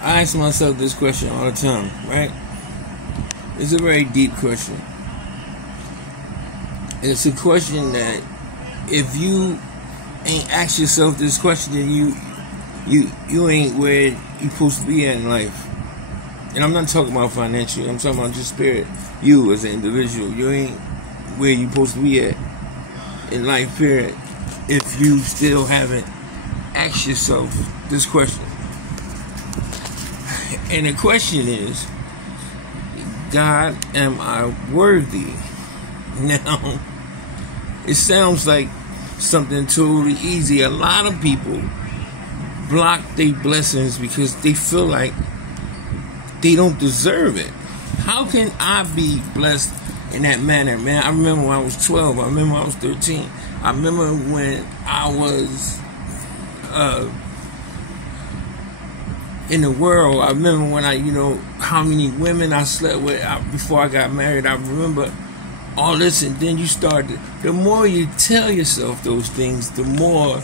I ask myself this question all the time, right? It's a very deep question. It's a question that if you ain't asked yourself this question, then you ain't where you supposed to be at in life. And I'm not talking about financially, I'm talking about just spirit. You as an individual, you ain't where you supposed to be at in life, period, if you still haven't asked yourself this question. And the question is, God, am I worthy? Now, it sounds like something totally easy. A lot of people block their blessings because they feel like they don't deserve it. How can I be blessed in that manner, man? I remember when I was 12. I remember when I was 13. I remember when I was in the world. I remember when how many women I slept with before I got married. I remember all this, and then you start the more you tell yourself those things, the more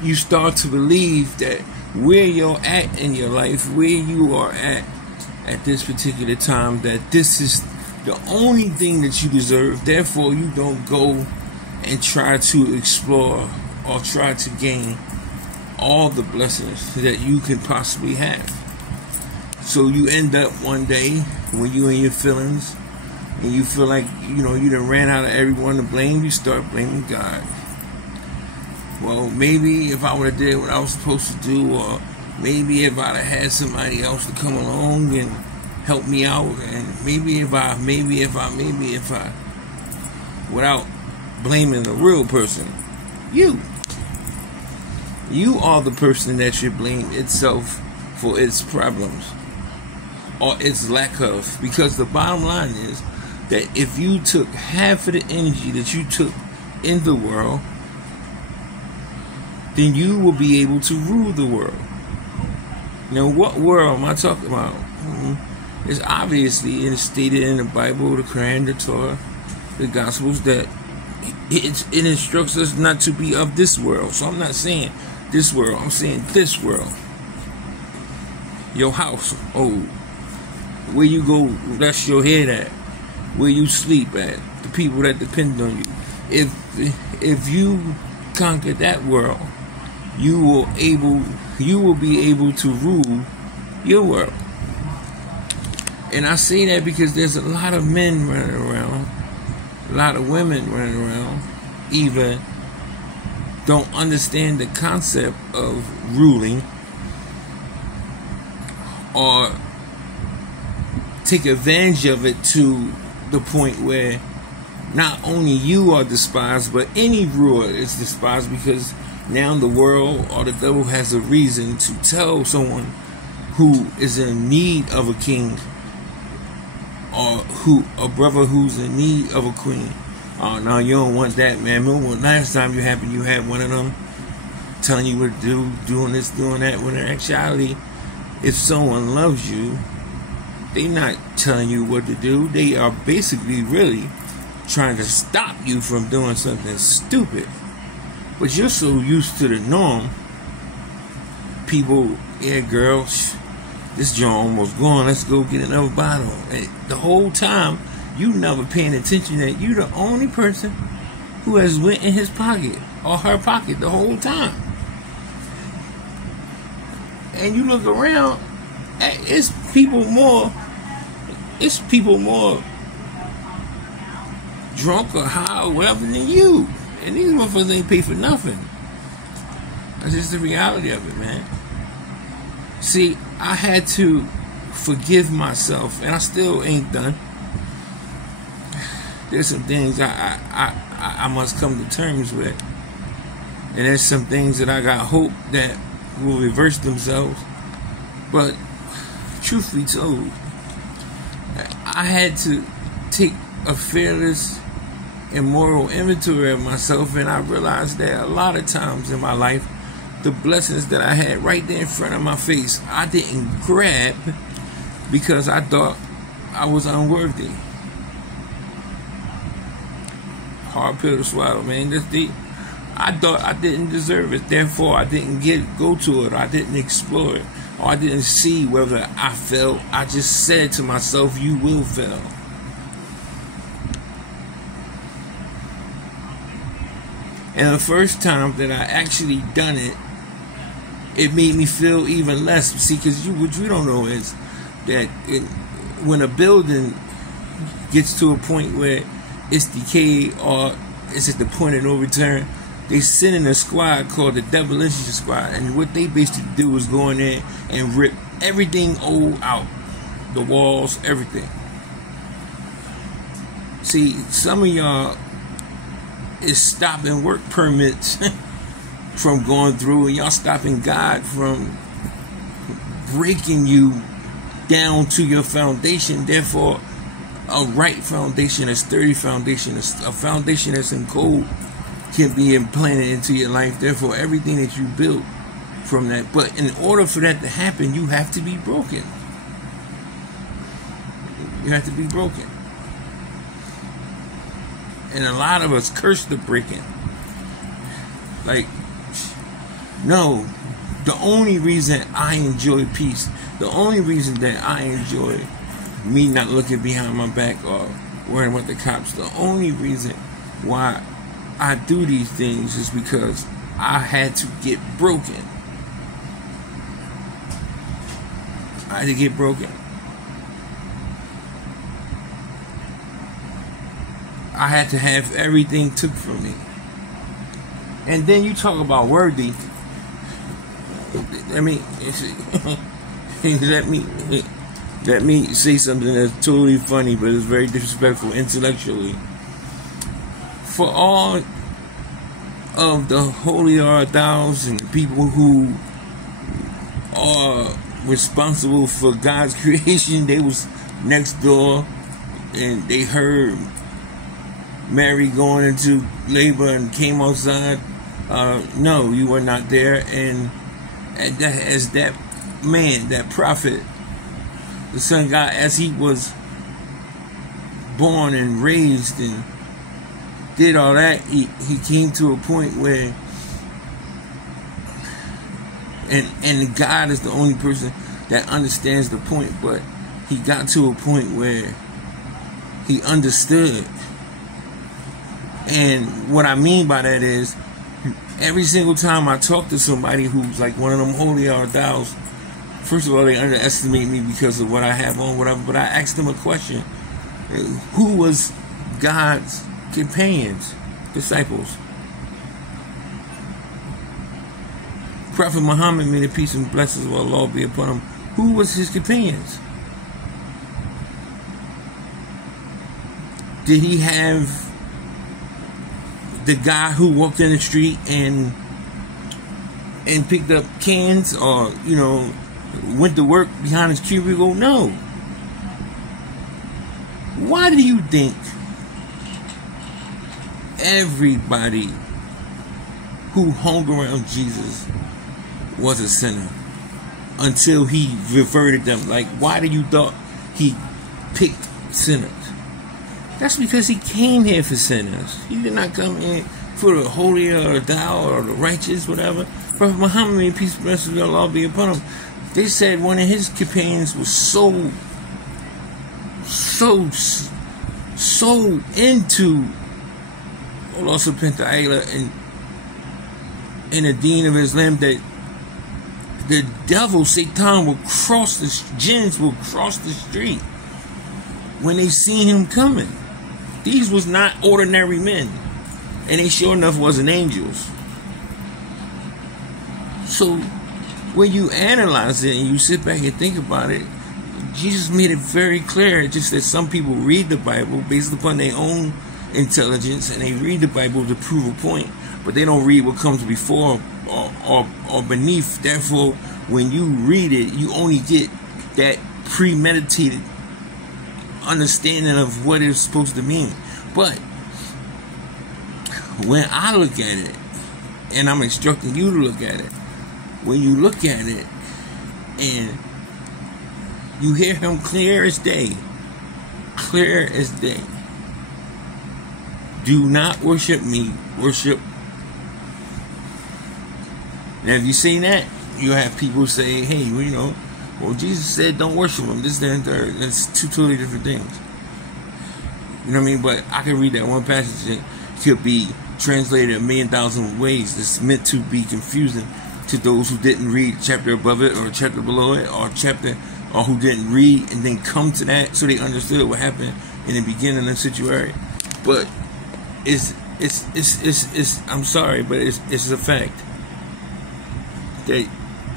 you start to believe that where you're at in your life, where you are at this particular time, that this is the only thing that you deserve. Therefore, you don't go and try to explore or try to gain all the blessings that you can possibly have. So you end up one day when you in your feelings and you feel like you done ran out of everyone to blame, you start blaming God. Well, maybe if I would have did what I was supposed to do, or maybe if I'd have had somebody else to come along and help me out, and maybe if I, without blaming the real person, you are the person that should blame itself for its problems or its lack of. Because the bottom line is that if you took half of the energy that you took in the world, then you will be able to rule the world. Now, what world am I talking about? It's obviously stated in the Bible, the Quran, the Torah, the Gospels, that it instructs us not to be of this world. So I'm not saying this world, I'm saying this world. Your house, where you go, rest your head at, where you sleep at, the people that depend on you. If you conquer that world, you will be able to rule your world. And I say that because there's a lot of men running around, a lot of women running around, even don't understand the concept of ruling or take advantage of it to the point where not only you are despised, but any ruler is despised, because now the world or the devil has a reason to tell someone who is in need of a king, or a brother who's in need of a queen, oh no, you don't want that, man. Remember last time you had one of them telling you what to do, doing this, doing that, when in actuality, if someone loves you, they're not telling you what to do. They are basically really trying to stop you from doing something stupid. But you're so used to the norm. People, yeah, girl, this joint almost gone, let's go get another bottle. And the whole time, you never paying attention that you're the only person who has went in his pocket or her pocket the whole time. And you look around, it's people more drunk or high or whatever than you. And these motherfuckers ain't pay for nothing. That's just the reality of it, man. See, I had to forgive myself, and I still ain't done. There's some things I must come to terms with. And there's some things that I got hope that will reverse themselves. But truth be told, I had to take a fearless and moral inventory of myself, and I realized that a lot of times in my life, the blessings that I had right there in front of my face, I didn't grab because I thought I was unworthy. Hard pill to swallow, man. That's deep. I thought I didn't deserve it, therefore I didn't go to it, or I didn't explore it, or I didn't see whether I failed. I just said to myself, you will fail. And the first time that I actually done it, it made me feel even less. See, because what you don't know is that when a building gets to a point where it's decayed or it's at the point of no return, they send in a squad called the Demolition Squad, and what they basically do is go in there and rip everything old out, the walls, everything. See, some of y'all is stopping work permits from going through, and y'all stopping God from breaking you down to your foundation. Therefore, a right foundation, a sturdy foundation, a foundation that's in code can be implanted into your life. Therefore, everything that you build from that. But in order for that to happen, you have to be broken. You have to be broken. And a lot of us curse the breaking. Like, no, the only reason I enjoy peace, the only reason that I enjoy me not looking behind my back or worrying about the cops, the only reason why I do these things is because I had to get broken. I had to get broken. I had to have everything took from me. And then you talk about worthy. I mean, let me say something that's totally funny, but it's very disrespectful intellectually. For all of the holier thous and people who are responsible for God's creation, they was next door and they heard Mary going into labor and came outside. No, you were not there. And as that man, that prophet, the Son of God, as he was born and raised and did all that, he came to a point where, and God is the only person that understands the point, but he got to a point where he understood. And what I mean by that is, every single time I talk to somebody who's like one of them holier thous, first of all, they underestimate me because of what I have on, whatever, but I asked them a question. Who was God's companions, disciples? Prophet Muhammad, may the peace and blessings of Allah be upon him. Who was his companions? Did he have the guy who walked in the street and picked up cans, or went to work behind his cubicle? No. Why do you think everybody who hung around Jesus was a sinner until he reverted them? Like, why do you thought he picked sinners? That's because he came here for sinners. He did not come in for the holy or thou or the righteous, whatever. Prophet Muhammad, may peace and blessings of Allah be upon him. They said one of his companions was so into Allah subhanahu wa ta'ala and the deen of Islam that the devil, Satan, jinns will cross the street when they see him coming. These was not ordinary men, and they sure enough wasn't angels. So when you analyze it and you sit back and think about it, Jesus made it very clear just that some people read the Bible based upon their own intelligence, and they read the Bible to prove a point, but they don't read what comes before or beneath. Therefore, when you read it, you only get that premeditated understanding of what it's supposed to mean. But when I look at it, and I'm instructing you to look at it, when you look at it and you hear him clear as day, do not worship me, worship. Now, if you say that, you have people say, hey, well, Jesus said don't worship him, this, that, and third. That's two totally different things. You know what I mean? But I can read that one passage and it could be translated a million thousand ways. It's meant to be confusing to those who didn't read chapter above it or chapter below it or who didn't read and then come to that so they understood what happened in the beginning of the sanctuary. But it's I'm sorry, but it's a fact that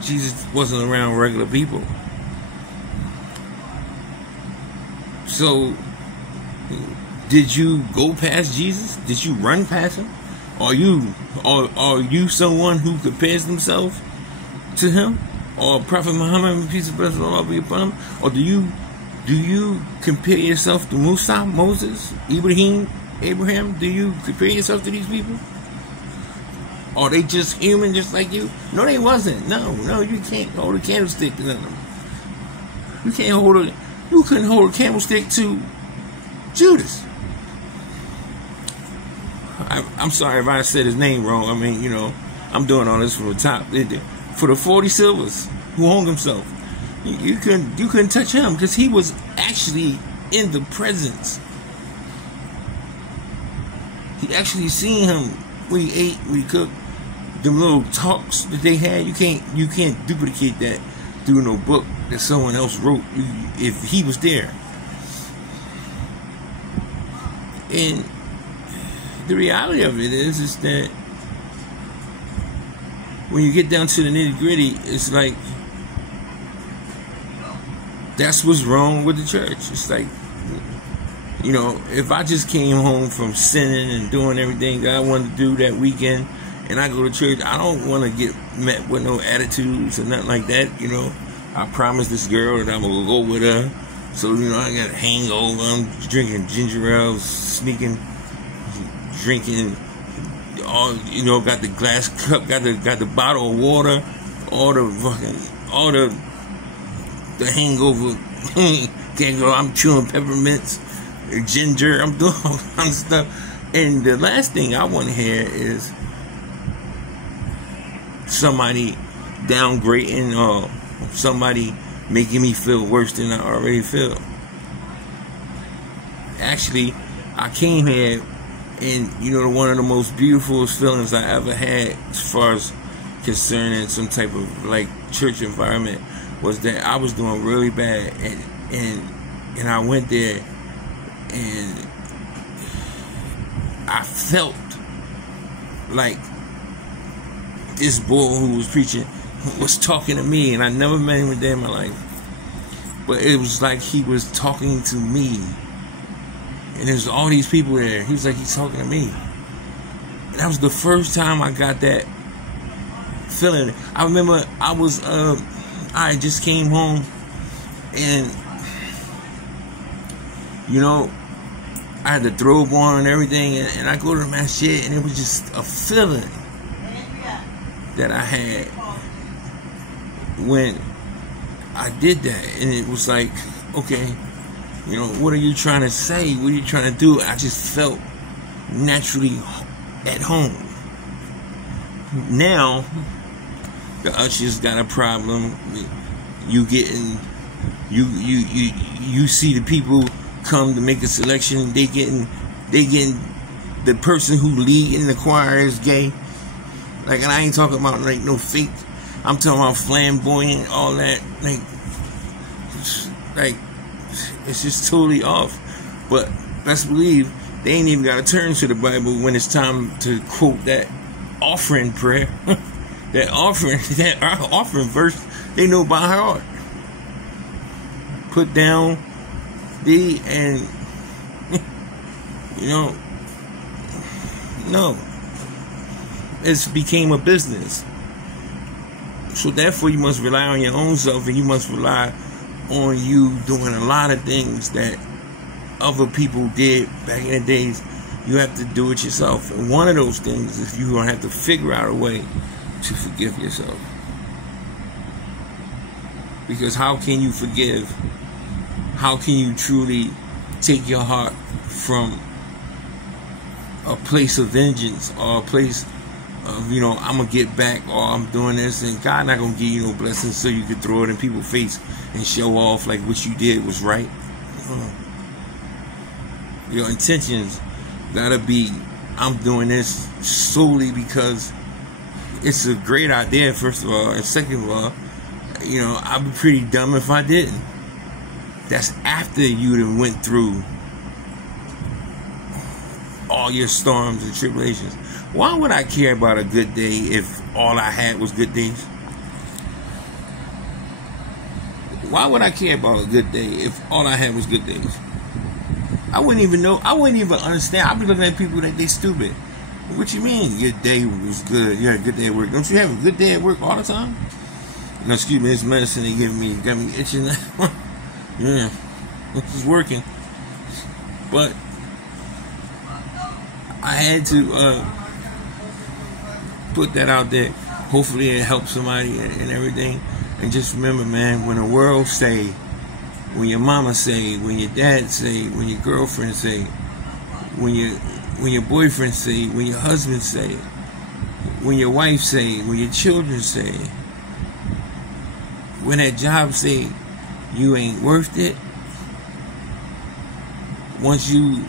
Jesus wasn't around regular people. So, did you go past Jesus? Did you run past him? Are you someone who compares themselves to him? Or Prophet Muhammad, peace and blessings of Allah be upon him? Or do you compare yourself to Musa, Moses, Abraham? Do you compare yourself to these people? Are they just human just like you? No, they wasn't. No, you can't hold a candlestick to them. You couldn't hold a candlestick to Judas. I'm sorry if I said his name wrong. I mean, I'm doing all this from the top. For the 40 silvers who hung himself, you couldn't touch him because he was actually in the presence. He actually seen him when he ate, when he cooked. Them little talks that they had, you can't duplicate that through no book that someone else wrote if he was there. And the reality of it is that when you get down to the nitty-gritty, it's like that's what's wrong with the church. It's like, if I just came home from sinning and doing everything that I wanted to do that weekend and I go to church, I don't want to get met with no attitudes or nothing like that. I promised this girl that I'm going to go with her. So, I got a hangover. I'm drinking ginger ale, sneaking, drinking, got the glass cup, got the bottle of water, all the hangover. Can't go. I'm chewing peppermints, ginger. I'm doing all kinds of stuff. And the last thing I want to hear is somebody downgrading or somebody making me feel worse than I already feel. Actually, I came here and one of the most beautiful feelings I ever had as far as concerning some type of like church environment was that I was doing really bad and I went there and I felt like this boy who was preaching was talking to me, and I never met him a day in my life, but it was like he was talking to me, and there's all these people there. He was like, he's talking to me. And that was the first time I got that feeling. I remember I just came home, and I had the throbe on and everything, and I go to the masjid, and it was just a feeling that I had when I did that. And it was like, okay, what are you trying to say? What are you trying to do? I just felt naturally at home. Now the ushers got a problem. You see the people come to make a selection. They getting the person who lead in the choir is gay. Like, and I ain't talking about like no fake. I'm talking about flamboyant, all that. Like it's just totally off. But let's believe they ain't even got to turn to the Bible when it's time to quote that offering prayer, that offering verse. They know by heart. Put down thee and no. It became a business. So therefore you must rely on your own self, and you must rely on you doing a lot of things that other people did back in the days. You have to do it yourself. And one of those things is you're going to have to figure out a way to forgive yourself. Because how can you forgive? How can you truly take your heart from a place of vengeance or a place of, you know, I'm going to get back, or I'm doing this, and God not going to give you no blessings so you can throw it in people's face and show off like what you did was right? Your intentions gotta be, I'm doing this solely because it's a great idea, first of all, and second of all, you know, I'd be pretty dumb if I didn't. That's after you done went through all your storms and tribulations. Why would I care about a good day if all I had was good days? Why would I care about a good day if all I had was good days? I wouldn't even know. I wouldn't even understand. I'd be looking at people that they stupid. What you mean your day was good? You had a good day at work. Don't you have a good day at work all the time? No, excuse me, this medicine they give me got me itching. Yeah, this is working. But I had to put that out there. Hopefully it helps somebody and everything. And just remember, man, when the world say, when your mama say, when your dad say, when your girlfriend say, when your boyfriend say, when your husband say, when your wife say, when your children say, when that job say you ain't worth it, once you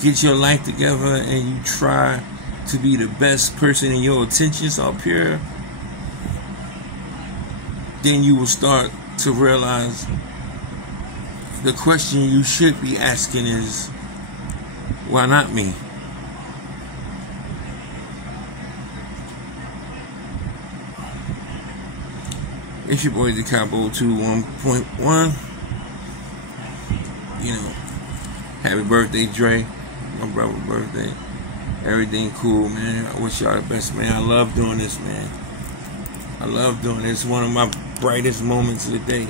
get your life together and you try to be the best person and your intentions are pure, then you will start to realize the question you should be asking is, why not me? It's your boy Decopbo 2.1. You know, happy birthday, Dre. My brother's birthday. Everything cool, man. I wish y'all the best, man. I love doing this, man. I love doing this. It's one of my brightest moments of the day.